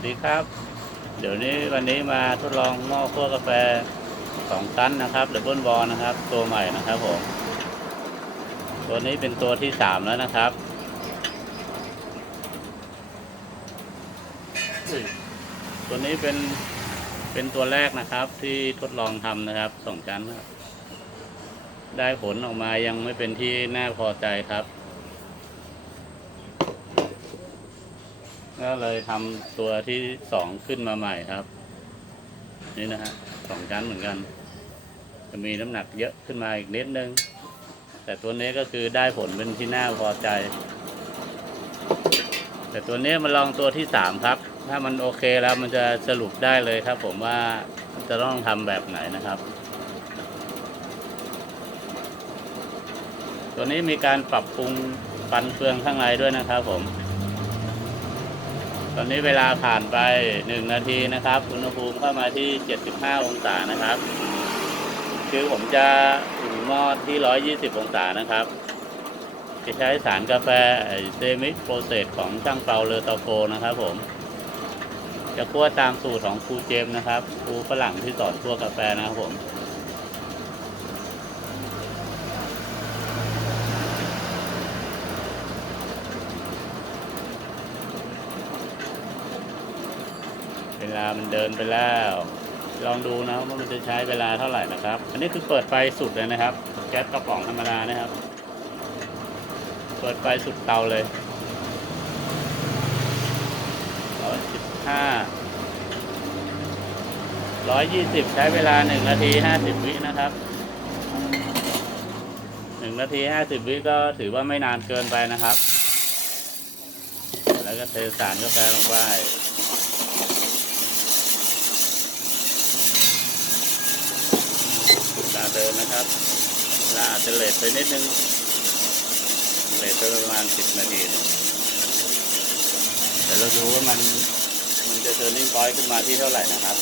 วัสดีครับ เดี๋ยวนี้วันนี้มาทดลองหม้อคั่วกาแฟสองตันนะครับดับเบิลบอลนะครับ ตัวใหม่นะครับผมตัวนี้เป็นตัวที่สามแล้วนะครับตัวนี้เป็นเป็นตัวแรกนะครับที่ทดลองทำนะครับสองชั้นได้ผลออกมายังไม่เป็นที่น่าพอใจครับ ก็เลยทำตัวที่สองขึ้นมาใหม่ครับ นี่นะฮะสองชั้นเหมือนกัน จะมีน้ำหนักเยอะขึ้นมาอีกนิดนึง แต่ตัวนี้ก็คือได้ผลเป็นที่น่าพอใจ แต่ตัวนี้มาลองตัวที่สามครับ ถ้ามันโอเคแล้วมันจะสรุปได้เลยครับ ผมว่าจะต้องทำแบบไหนนะครับ ตัวนี้มีการปรับปรุงฟันเฟืองข้างในด้วยนะครับผม ตอนนี้เวลาผ่านไป 1 นาทีนะครับ อุณหภูมิเข้ามาที่ 75 องศานะครับ คือผมจะอุ่นหม้อที่ 120 องศานะครับ จะใช้สารกาแฟเซมิโปรเซสของช่างเปาเลอตาโฟนะครับผม จะคั่วตามสูตรของครูเจมส์นะครับ ครูฝรั่งที่สอนคั่วกาแฟนะครับผม ลามันเดินไปแล้ว ลองดูนะว่ามันจะใช้เวลาเท่าไหร่นะครับ อันนี้คือเปิดไฟสุดเลยนะครับ แก๊สกระป๋องธรรมดานะครับ เปิดไฟสุดเตาเลยร้อยสิบห้าร้อยยี่สิบใช้เวลาหนึ่งนาทีห้าสิบวินะครับหนึ่งนาทีห้าสิบวิก็ถือว่าไม่นานเกินไปนะครับ แล้วก็เทสารกาแฟลงไป เวลาเดิ นนะครับเวลาอาจจะเลทไปนิดนึงเลทไปประมาณสิบนาทีแต่เราดูว่ามันมันจะเทอร์นิ่งพอยต์ขึ้นมาที่เท่าไหร่นะครับ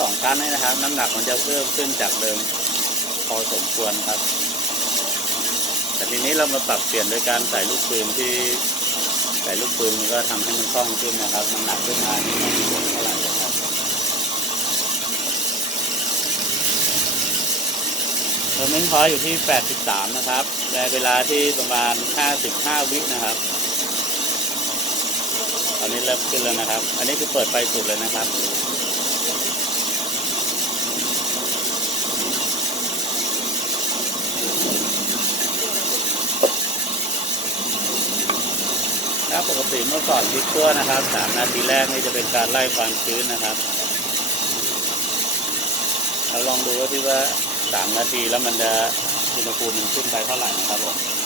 สองชั้นนี่นะครับ น้ำหนักมันจะเพิ่มขึ้นจากเดิมพอสมควรครับ แต่ทีนี้เรามาปรับเปลี่ยนโดยการใส่ลูกปืนที่ใส่ลูกปืนก็ทำให้มันคล่องขึ้นนะครับน้ำหนักขึ้นมานี่ไม่มีผลเท่าไหร่นะครับเทอร์มินพอยอยู่ที่ 83 นะครับในเวลาที่ประมาณ 55 วินะครับ ตอนนี้เริ่มขึ้นแล้วนะครับ อันนี้คือเปิดไฟสุดเลยนะครับ ครับปกติเมื่อก่อนพลิกตัวนะครับสามนาทีแรกนี่จะเป็นการไล่ความชื้นนะครับเราลองดูว่าที่ว่าสามนาทีแล้วมันจะอุณหภูมิมันขึ้นไปเท่าไหร่นะครับผม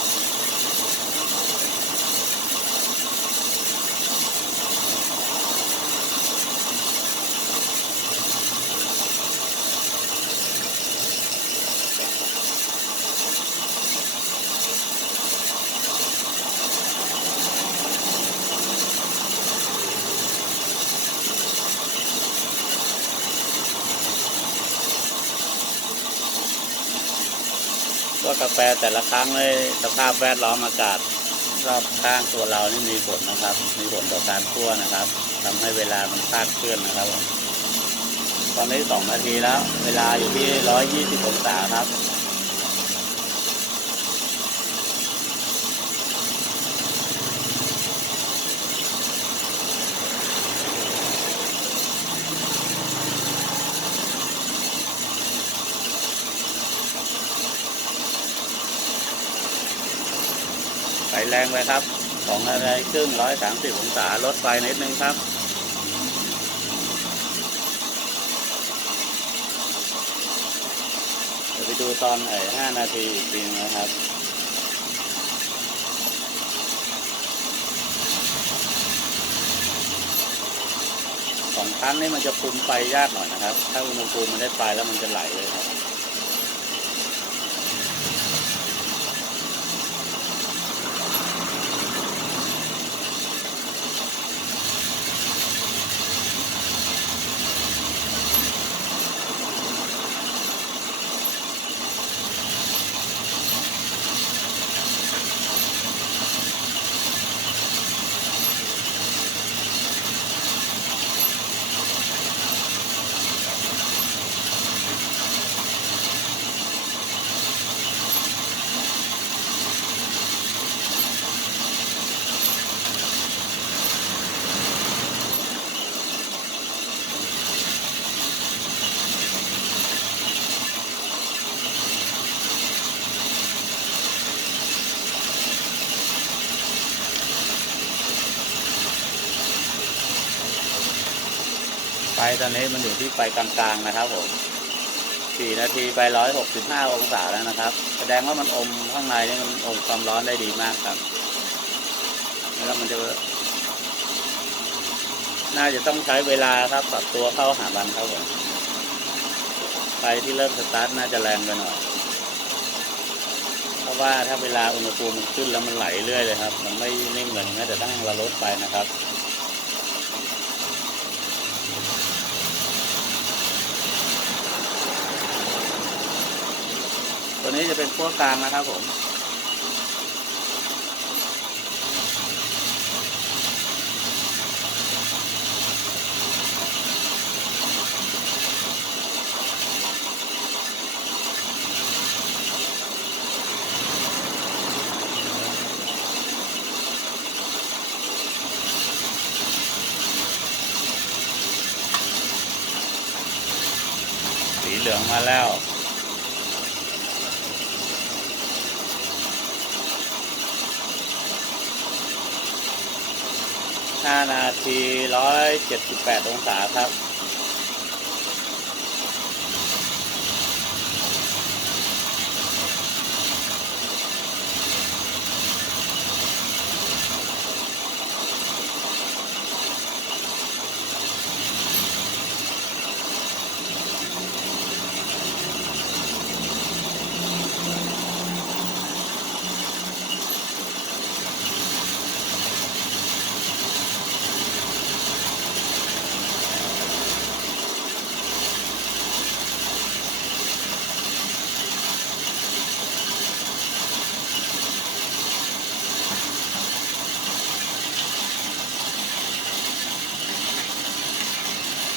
ก็กาแฟแต่ละครั้งเลยสภาพแวดล้อมอากาศรอบข้างตัวเรานี่มีผลนะครับ มีผลต่อการคั่วนะครับทำให้เวลามันคลาดเคลื่อนนะครับผมตอนนี้สองนาทีแล้ว เวลาอยู่ที่ร้อยยี่สิบองศาครับ ไฟแรงไปครับสองอะไรครึ่งร้อยสามสิบองศาลดไฟนิดนึงครับเดี๋ยวไปดูตอนไอ้ห้านาทีอีกทีนึงนะครับสองชั้นนี่มันจะคุมไฟยากหน่อยนะครับ ถ้าอุณหภูมิมันได้ไฟแล้วมันจะไหลเลยครับ ตอนนี้มันอยู่ที่ไฟกลางๆนะครับผมสี่นาทีไปร้อยหกสิบห้าองศาแล้วนะครับ แสดงว่ามันอมข้างในนี่มันอมความร้อนได้ดีมากครับ แล้วมันจะ น่าจะต้องใช้เวลาครับปรับตัวเข้าหามันครับผมไฟที่เริ่มสตาร์ทน่าจะแรงไปหน่อย เพราะว่าถ้าเวลาอุณหภูมิมันขึ้นแล้วมันไหลเรื่อยเลยครับ มันไม่นิ่งเหมือนแม้แต่ตั้งเราลดไฟนะครับ นี้จะเป็นขั้วกลางนะครับผมสีเหลืองมาแล้ว ห้านาทีร้อยเจ็ดสิบแปดองศาครับ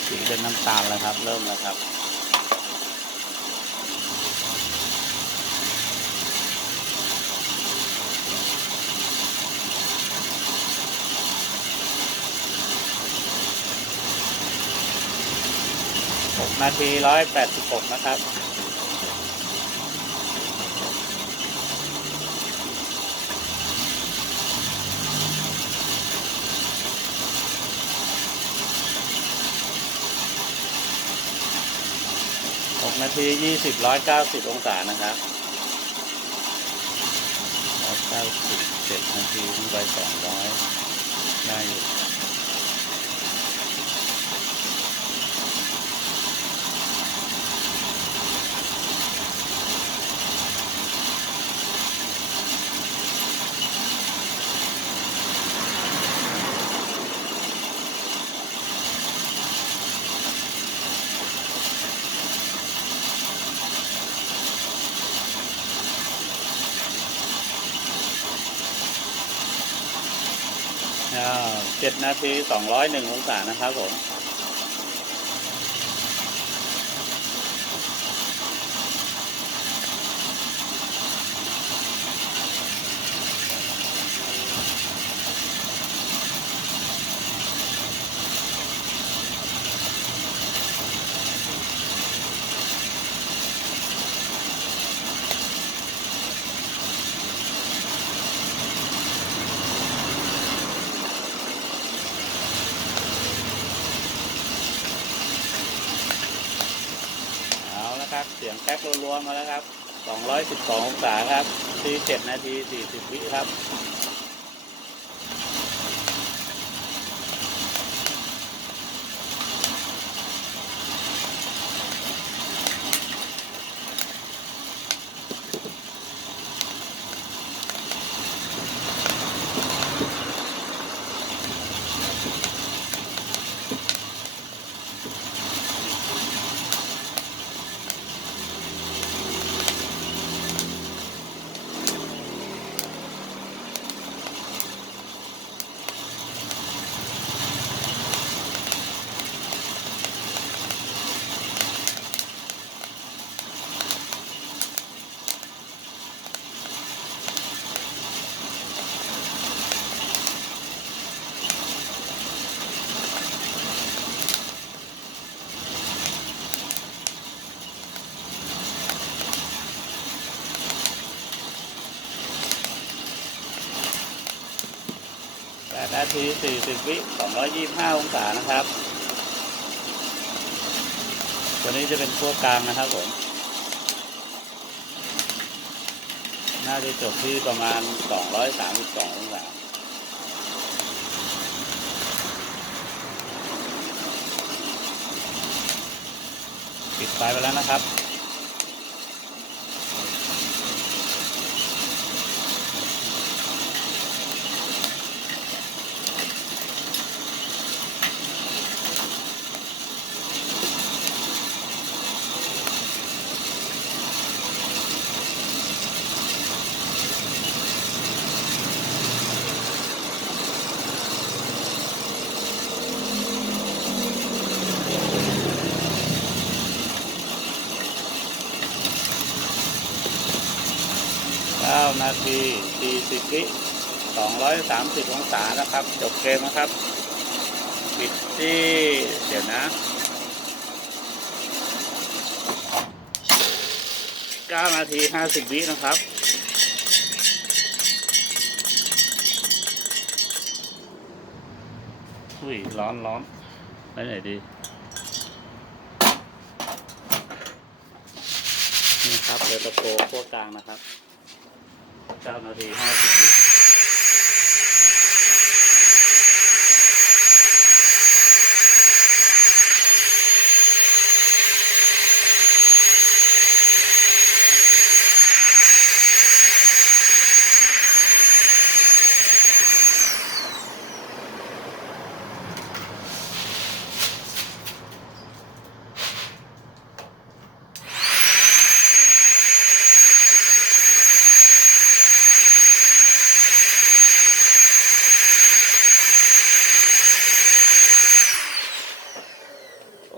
สีเป็นน้ำตาลแล้วครับ เริ่มแล้วครับ 6 นาที 186 นะครับ นาทียี่สิบร้อยเก้าสิบองศานะครับร้อยเก้าสิบเจ็ดนาทีขึ้นไปสองร้อยได้อยู่ เจ็ดนาทีสองร้อยหนึ่งองศานะครับผม เอาละครับเสียงแป๊กรัวๆมาแล้วครับ 212องศาครับที7นาที 40 วิครับ 8นาที 40 วิ 225 องศานะครับ ตัวนี้จะเป็นขั้วกลางนะครับผม น่าจะจบที่ประมาณ 232 องศาปิดไฟไปแล้วนะครับ 9 นาที40วิ230 องศานะครับ จบเกมนะครับ ปิดที่เดี๋ยวนะ9นาที 50 วินะครับอุ้ยร้อนร้อนไปไหนดี นี่ครับเรือตะโกขั้วกลางนะครับ 9นาที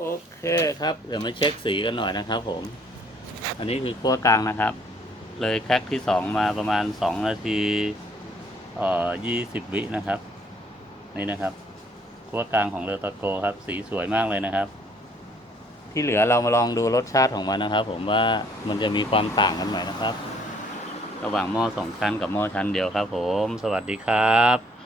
โอเคครับ เดี๋ยวมาเช็คสีกันหน่อยนะครับผม อันนี้คือขั้วกลางนะครับ เลยแคคที่สองมาประมาณ2นาทีเอ่อ20วินะครับ นี่นะครับขั้วกลางของเรือตะโกครับ สีสวยมากเลยนะครับ ที่เหลือเรามาลองดูรสชาติของมันนะครับ ผมว่ามันจะมีความต่างกันไหมนะครับ ระหว่างหม้อสองชั้นกับหม้อชั้นเดียวครับ ผม สวัสดีครับ